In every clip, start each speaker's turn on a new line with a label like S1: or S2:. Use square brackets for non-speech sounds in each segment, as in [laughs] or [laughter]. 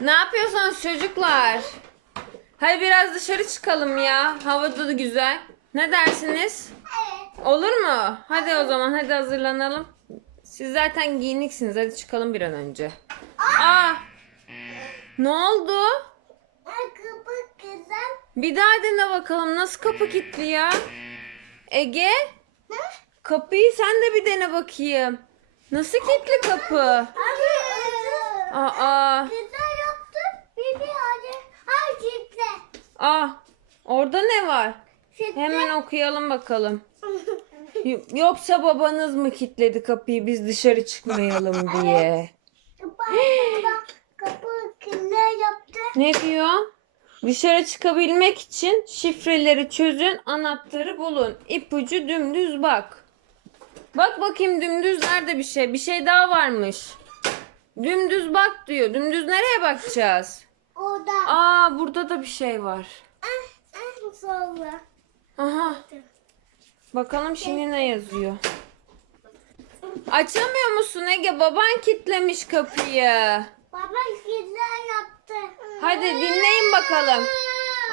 S1: Ne yapıyorsunuz çocuklar? Hadi biraz dışarı çıkalım ya. Havada da güzel. Ne dersiniz?
S2: Evet.
S1: Olur mu? Hadi o zaman hadi hazırlanalım. Siz zaten giyiniksiniz. Hadi çıkalım bir an önce. Aa! Ne oldu?
S2: Kapı kızım.
S1: Bir daha dene bakalım. Nasıl kapı kilitli ya? Ege?
S2: Ne?
S1: Kapıyı sen de bir dene bakayım. Nasıl kilitli kapı? Aa!
S2: Güzel yaptın. Bibi hadi. Ay çifte.
S1: Aa! Orada ne var? Hemen okuyalım bakalım. [laughs] Yoksa babanız mı kilitledi kapıyı biz dışarı çıkmayalım [laughs] diye?
S2: Kapı yaptı?
S1: Ne diyor? Dışarı çıkabilmek için şifreleri çözün, anahtarı bulun. İpucu dümdüz bak. Bak bakayım dümdüz nerede bir şey? Bir şey daha varmış. Dümdüz bak diyor. Dümdüz nereye bakacağız?
S2: Orada.
S1: Aa burada da bir şey var.
S2: Ah, ah, sonra.
S1: Aha. Bakalım şimdi ne yazıyor? Açamıyor musun Ege? Baban kitlemiş kapıyı.
S2: Baba güzel yaptı.
S1: Hadi dinleyin bakalım.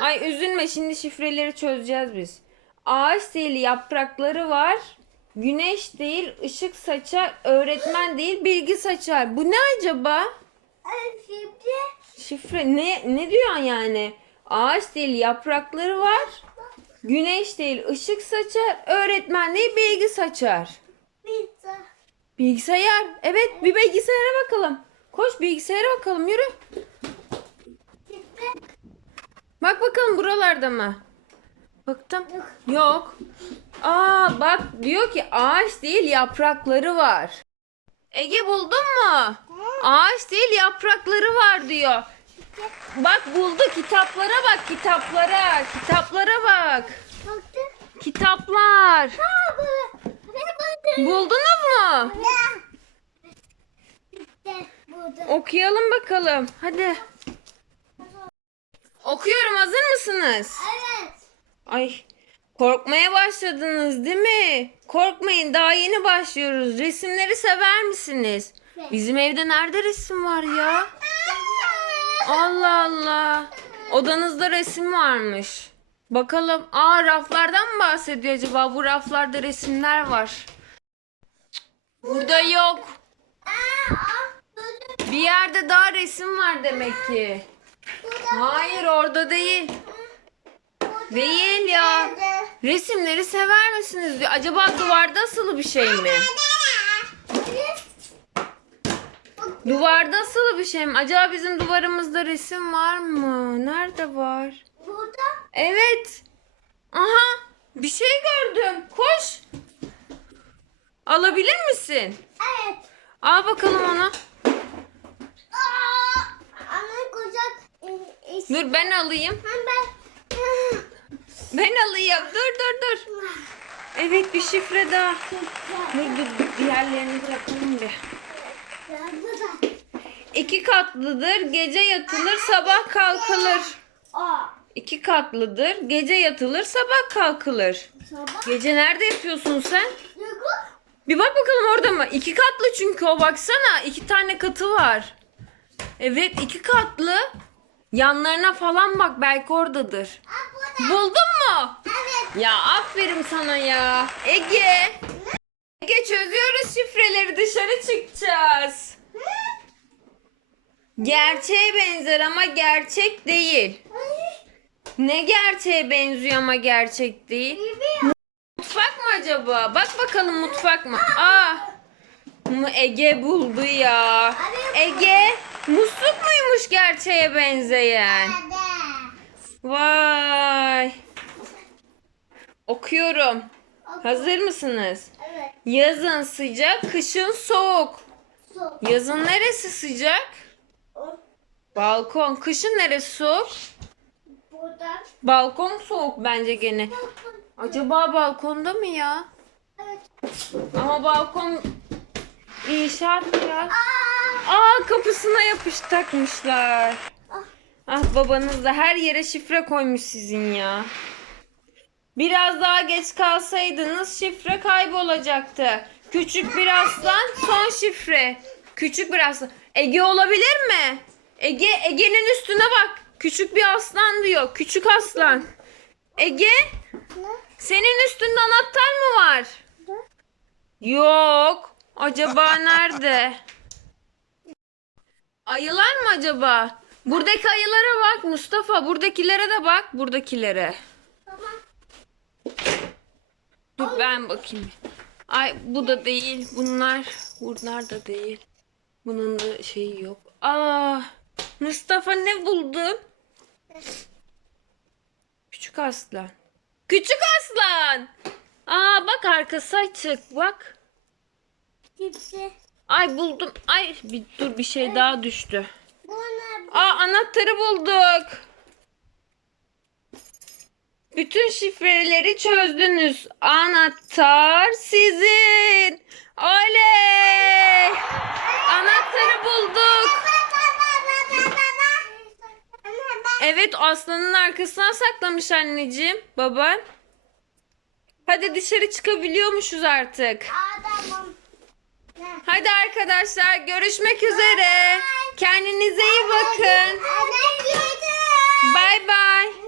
S1: Ay üzülme şimdi şifreleri çözeceğiz biz. Ağaç değil yaprakları var. Güneş değil ışık saçar. Öğretmen değil bilgi saçar. Bu ne acaba?
S2: Şimdi
S1: Şifre ne ne diyor yani? Ağaç değil yaprakları var. Güneş değil ışık saçar. Öğretmen değil bilgi saçar.
S2: pizza.
S1: Bilgisayar. Evet bir bilgisayara bakalım. Koş bilgisayara bakalım yürü. Bak bakalım buralarda mı? Baktım. Yok. Aa bak diyor ki ağaç değil yaprakları var. Ege buldun mu? Ağaç değil yaprakları var diyor. Bak buldu kitaplara bak kitaplara. Kitaplara bak.
S2: Baktı.
S1: Kitaplar.
S2: Bu.
S1: Buldunuz mu? Okuyalım bakalım. Hadi. Okuyorum hazır mısınız?
S2: Evet.
S1: Ay korkmaya başladınız değil mi? Korkmayın daha yeni başlıyoruz. Resimleri sever misiniz? Bizim evde nerede resim var ya? Allah Allah. Odanızda resim varmış. Bakalım. Aa raflardan mı bahsediyor acaba? Bu raflarda resimler var. Burada yok. Bir yerde daha resim var demek ki. Hayır orada değil. Değil ya. Resimleri sever misiniz. Acaba duvarda asılı bir şey mi? Duvarda asılı bir şey mi? Acaba bizim duvarımızda resim var mı? Nerede var?
S2: Burada.
S1: Evet. Aha bir şey gördüm. Koş. Alabilir misin?
S2: Evet.
S1: Al bakalım onu.
S2: Aa, e, e,
S1: Dur ben alayım.
S2: Ben ben. [laughs]
S1: Ben alayım. Dur dur dur. Evet bir şifre daha. Dur dur diğerlerini bırakalım bir. İki katlıdır, gece yatılır, sabah kalkılır. İki katlıdır, gece yatılır, sabah kalkılır. Gece nerede yatıyorsun sen? Bir bak bakalım orada mı? İki katlı çünkü o baksana. iki tane katı var. Evet iki katlı. Yanlarına falan bak belki oradadır. Buldun mu?
S2: Evet.
S1: Ya aferin sana ya. Ege. Ege çözüyoruz şifreleri dışarı çıkacağız. Gerçeğe benzer ama gerçek değil. Ne gerçeğe benziyor ama gerçek değil? Mutfak mı acaba? Bak bakalım mutfak mı? Aa! Ege buldu ya. Ege musluk muymuş gerçeğe benzeyen? Vay. Okuyorum. Hazır mısınız? Yazın sıcak, kışın soğuk.
S2: Su.
S1: Yazın neresi sıcak? Balkon. Kışın neresi soğuk?
S2: Burada.
S1: Balkon soğuk bence gene. Acaba balkonda mı ya?
S2: Evet.
S1: Ama balkon inşaat biraz.
S2: Aa.
S1: Aa kapısına yapış takmışlar.
S2: Ah.
S1: Ah babanız da her yere şifre koymuş sizin ya. Biraz daha geç kalsaydınız şifre kaybolacaktı. Küçük bir aslan son şifre. Küçük bir aslan. Ege olabilir mi? Ege Ege'nin üstüne bak. Küçük bir aslan diyor. Küçük aslan. Ege senin üstünde anahtar mı var? Yok. Acaba nerede? Ayılar mı acaba? Buradaki ayılara bak Mustafa. Buradakilere de bak. Buradakilere.
S2: Tamam.
S1: Dur ben bakayım. Ay bu da değil. Bunlar bunlar da değil. Bunun da şeyi yok. Aa Mustafa ne buldun? Küçük aslan. Küçük aslan. Aa bak arkası açık. Bak.
S2: Cipsi.
S1: Ay buldum. Ay bir dur bir şey daha düştü. Aa anahtarı bulduk. Bütün şifreleri çözdünüz. Anahtar sizin. Oley! Anahtarı bulduk. Evet aslanın arkasına saklamış anneciğim. Baban. Hadi dışarı çıkabiliyormuşuz artık. Hadi arkadaşlar görüşmek üzere. Kendinize iyi bakın. Bay bay.